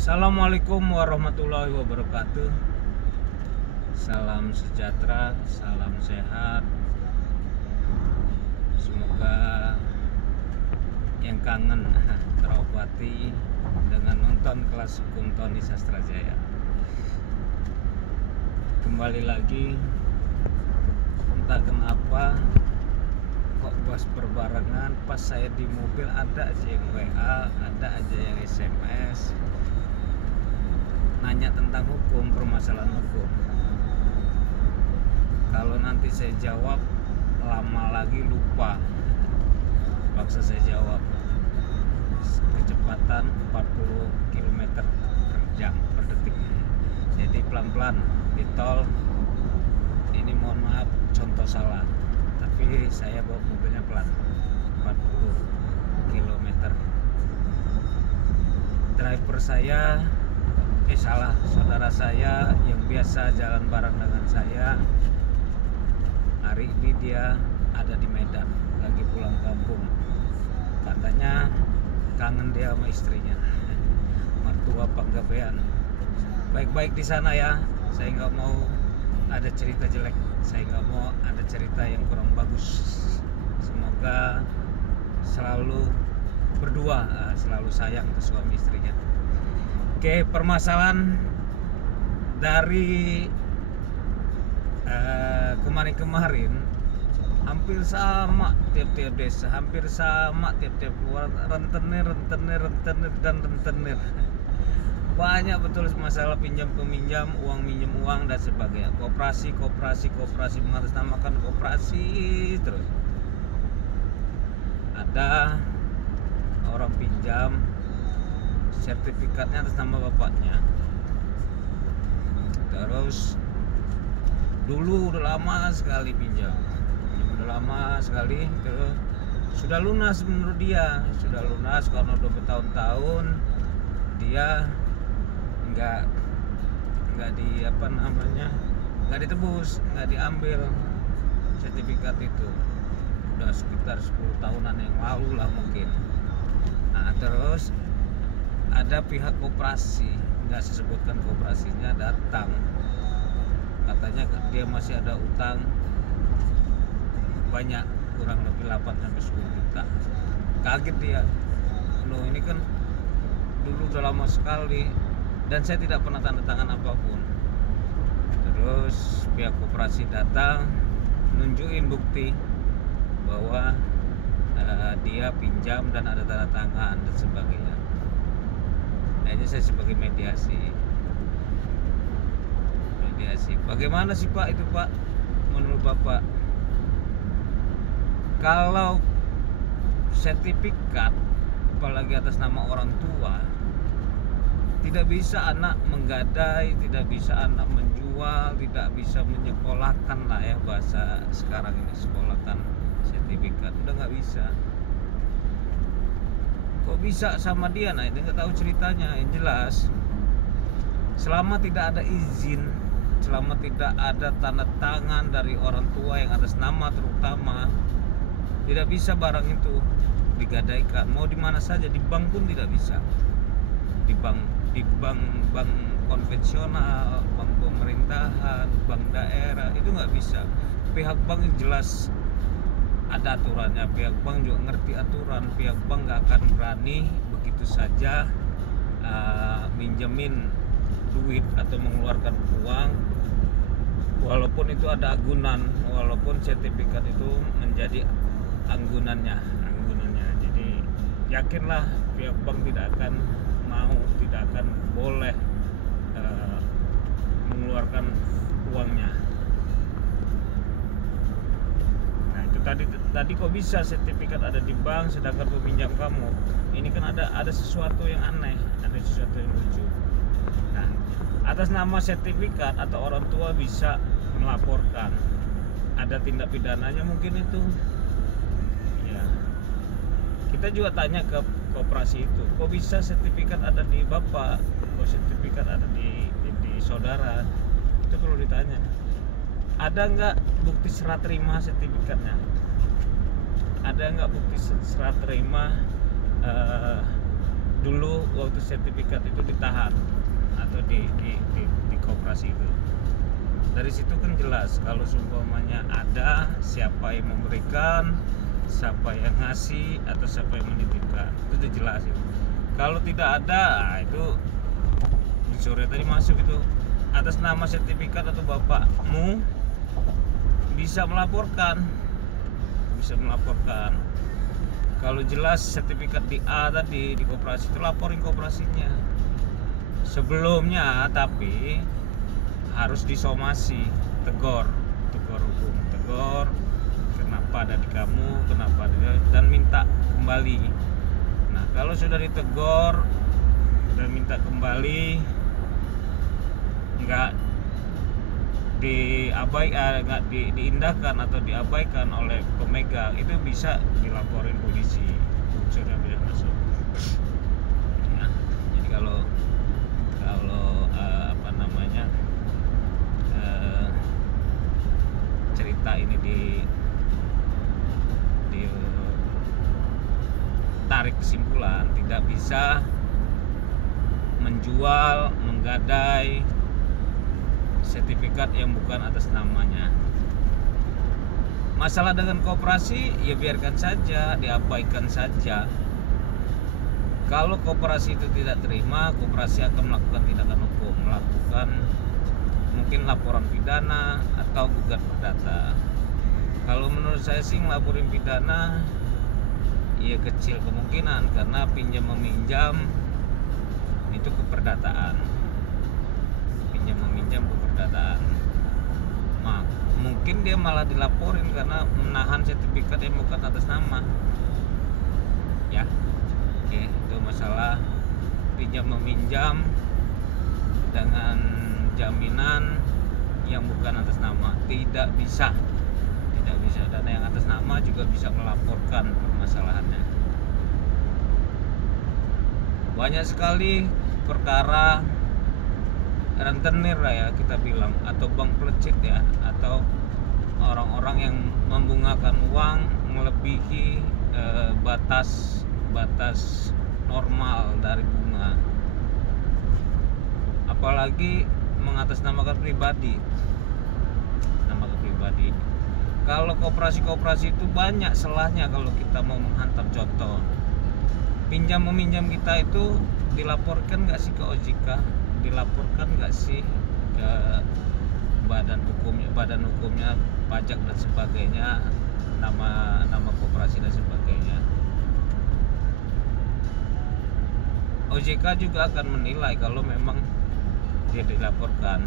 Assalamualaikum warahmatullahi wabarakatuh. Salam sejahtera, salam sehat. Semoga yang kangen terobati dengan nonton kelas hukum Tony Sastrajaya. Kembali lagi, entah kenapa kok pas berbarengan, pas saya di mobil ada aja yang WA, ada aja yang SMS nanya tentang hukum, permasalahan hukum. Kalau nanti saya jawab lama lagi lupa, paksa saya jawab. Kecepatan 40 km per jam per detik, jadi pelan-pelan di tol. Ini mohon maaf contoh salah, tapi saya bawa mobilnya pelan, 40 km. Driver saya salah, saudara saya yang biasa jalan bareng dengan saya, hari ini dia ada di Medan, lagi pulang kampung. Katanya kangen dia sama istrinya, mertua panggabean. Baik-baik di sana ya, saya nggak mau ada cerita jelek, saya nggak mau ada cerita yang kurang bagus. Semoga selalu berdua, selalu sayang ke suami istrinya. Oke, permasalahan dari kemarin-kemarin hampir sama tiap-tiap desa, hampir sama tiap-tiap keluar, rentenir dan rentenir. Banyak betul masalah pinjam peminjam, uang minjem uang dan sebagainya. Koperasi mengatasnamakan koperasi terus. Ada orang pinjam, sertifikatnya atas nama bapaknya. Terus dulu udah lama sekali pinjam, udah lama sekali. Terus sudah lunas menurut dia, sudah lunas karena udah bertahun-tahun dia nggak nggak ditebus, nggak diambil sertifikat itu. Udah sekitar 10 tahunan yang lalu lah mungkin. Nah, terus ada pihak koperasi, nggak disebutkan koperasinya, datang, katanya dia masih ada utang banyak, kurang lebih 8-10 juta. Kaget dia, loh ini kan dulu udah lama sekali dan saya tidak pernah tanda tangan apapun. Terus pihak koperasi datang, nunjukin bukti bahwa dia pinjam dan ada tanda tangan dan sebagainya. Ini saya sebagai mediasi. Bagaimana sih Pak itu Pak, menurut Bapak? Kalau sertifikat apalagi atas nama orang tua, tidak bisa anak menggadai, tidak bisa anak menjual, tidak bisa menyekolahkan lah ya, bahasa sekarang ini, sekolahkan sertifikat udah nggak bisa. Kok bisa sama dia? Nah, ini nggak tahu ceritanya. Yang jelas, selama tidak ada izin, selama tidak ada tanda tangan dari orang tua yang atas nama terutama, tidak bisa barang itu digadaikan. Mau di mana saja, di bank pun tidak bisa. Di bank konvensional, bank pemerintahan, bank daerah itu nggak bisa. Pihak bank jelas ada aturannya, pihak bank juga ngerti aturan. Pihak bank nggak akan berani begitu saja minjemin duit atau mengeluarkan uang walaupun itu ada agunan, walaupun sertifikat itu menjadi anggunannya. Jadi yakinlah pihak bank tidak akan mau, tidak akan boleh mengeluarkan uangnya. Tadi kok bisa sertifikat ada di bank sedangkan peminjam kamu? Ini kan ada sesuatu yang aneh, ada sesuatu yang lucu. Nah, atas nama sertifikat atau orang tua bisa melaporkan, ada tindak pidananya mungkin itu. Ya, kita juga tanya ke koperasi itu, kok bisa sertifikat ada di bapak, kok sertifikat ada di saudara? Itu perlu ditanya. Ada nggak bukti serah terima sertifikatnya? Ada nggak bukti serah terima dulu waktu sertifikat itu ditahan atau di koperasi itu. Dari situ kan jelas kalau seumpamanya ada siapa yang memberikan, siapa yang ngasih atau siapa yang menitipkan, itu udah jelas itu. Kalau tidak ada, itu di sore tadi masuk itu atas nama sertifikat atau bapakmu bisa melaporkan. Kalau jelas sertifikat di A tadi di koperasi itu laporin koperasinya sebelumnya, tapi harus disomasi, tegur hukum, kenapa ada di kamu, kenapa ada, dan minta kembali. Nah kalau sudah ditegur dan minta kembali, nggak diindahkan atau diabaikan oleh pemegang, itu bisa dilaporin polisi, unsurnya bisa masuk ya. Jadi kalau cerita ini ditarik kesimpulan, tidak bisa menjual, menggadai sertifikat yang bukan atas namanya. Masalah dengan koperasi ya biarkan saja, diabaikan saja. Kalau koperasi itu tidak terima, koperasi akan melakukan tindakan hukum, melakukan mungkin laporan pidana atau gugat perdata. Kalau menurut saya sih ngelaporin pidana ya kecil kemungkinan, karena pinjam meminjam itu keperdataan. Mungkin dia malah dilaporin karena menahan sertifikat yang bukan atas nama ya. Oke, itu masalah pinjam meminjam dengan jaminan yang bukan atas nama. Tidak bisa dana yang atas nama juga bisa melaporkan permasalahannya. Banyak sekali perkara rentenir lah ya kita bilang, atau bank pelecit ya, atau orang-orang yang membungakan uang melebihi batas normal dari bunga, apalagi mengatasnamakan pribadi. Kalau koperasi itu banyak salahnya kalau kita mau menghantam. Contoh, pinjam meminjam kita itu dilaporkan nggak sih ke OJK, dilaporkan nggak sih ke badan hukumnya, pajak dan sebagainya, nama koperasi dan sebagainya. OJK juga akan menilai kalau memang dia dilaporkan.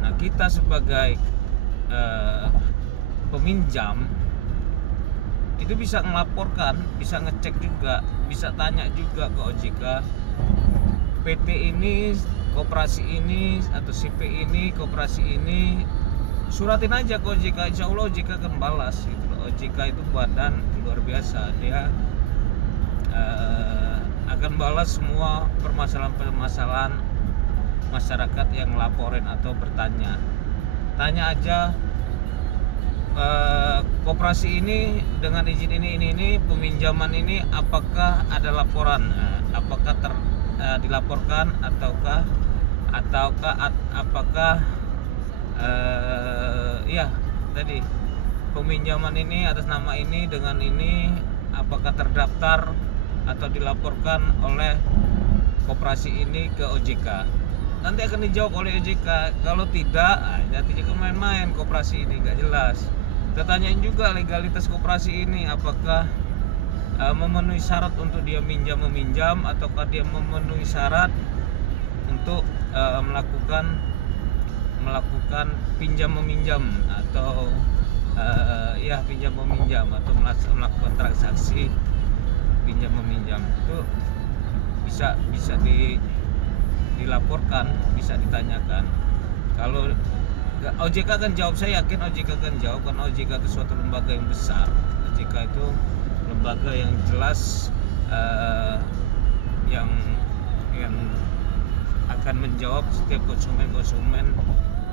Nah kita sebagai peminjam itu bisa melaporkan, bisa ngecek juga, bisa tanya juga ke OJK, PT ini, koperasi ini, atau CP ini, koperasi ini, suratin aja ke OJK, insya Allah OJK akan balas gitu. OJK itu badan luar biasa, dia akan balas semua permasalahan masyarakat yang laporin atau bertanya. Tanya aja, koperasi ini dengan izin ini peminjaman ini apakah ada laporan, apakah dilaporkan ataukah apakah ya tadi peminjaman ini atas nama ini dengan ini apakah terdaftar atau dilaporkan oleh koperasi ini ke OJK. Nanti akan dijawab oleh OJK. Kalau tidak, nanti juga main-main koperasi ini, nggak jelas. Kita tanyain juga legalitas koperasi ini, apakah memenuhi syarat untuk dia meminjam, ataukah dia memenuhi syarat untuk melakukan pinjam meminjam atau pinjam meminjam atau melakukan transaksi pinjam meminjam. Itu bisa dilaporkan, bisa ditanyakan. Kalau OJK akan jawab, saya yakin OJK akan jawab, karena OJK itu suatu lembaga yang besar. OJK itu lembaga yang jelas yang akan menjawab setiap konsumen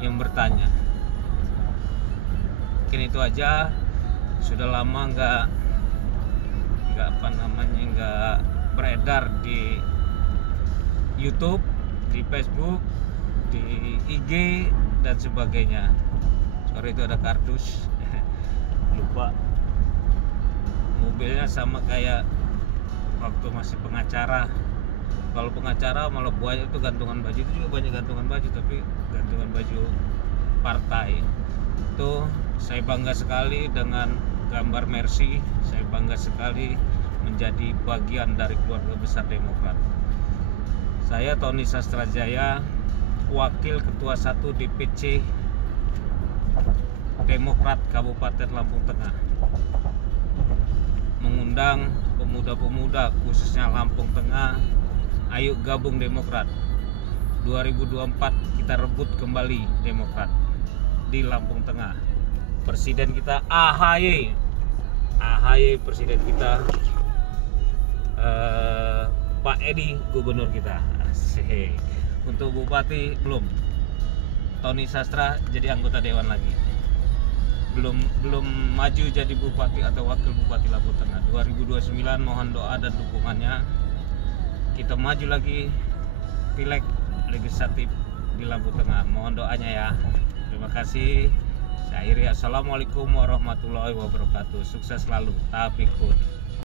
yang bertanya. Mungkin itu aja, sudah lama nggak nggak beredar di YouTube, di Facebook, di IG dan sebagainya. Sorry, itu ada kardus. Lupa. Mobilnya sama kayak waktu masih pengacara. Kalau pengacara malah banyak itu gantungan baju, itu juga banyak gantungan baju, tapi gantungan baju partai. Itu saya bangga sekali dengan gambar Mercy. Saya bangga sekali menjadi bagian dari keluarga besar Demokrat. Saya Tony Sastrajaya, Wakil Ketua 1 DPC Demokrat Kabupaten Lampung Tengah, mengundang pemuda-pemuda khususnya Lampung Tengah, ayo gabung Demokrat. 2024 kita rebut kembali Demokrat di Lampung Tengah. Presiden kita AHY presiden kita, Pak Edi gubernur kita. Asik. Untuk bupati belum, Tony Sastra jadi anggota dewan lagi, belum maju jadi bupati atau wakil bupati Lampung Tengah. 2029 mohon doa dan dukungannya, kita maju lagi pileg legislatif di Lampung Tengah. Mohon doanya ya. Terima kasih. Saya akhiri. Assalamualaikum warahmatullahi wabarakatuh. Sukses selalu. Tapikun.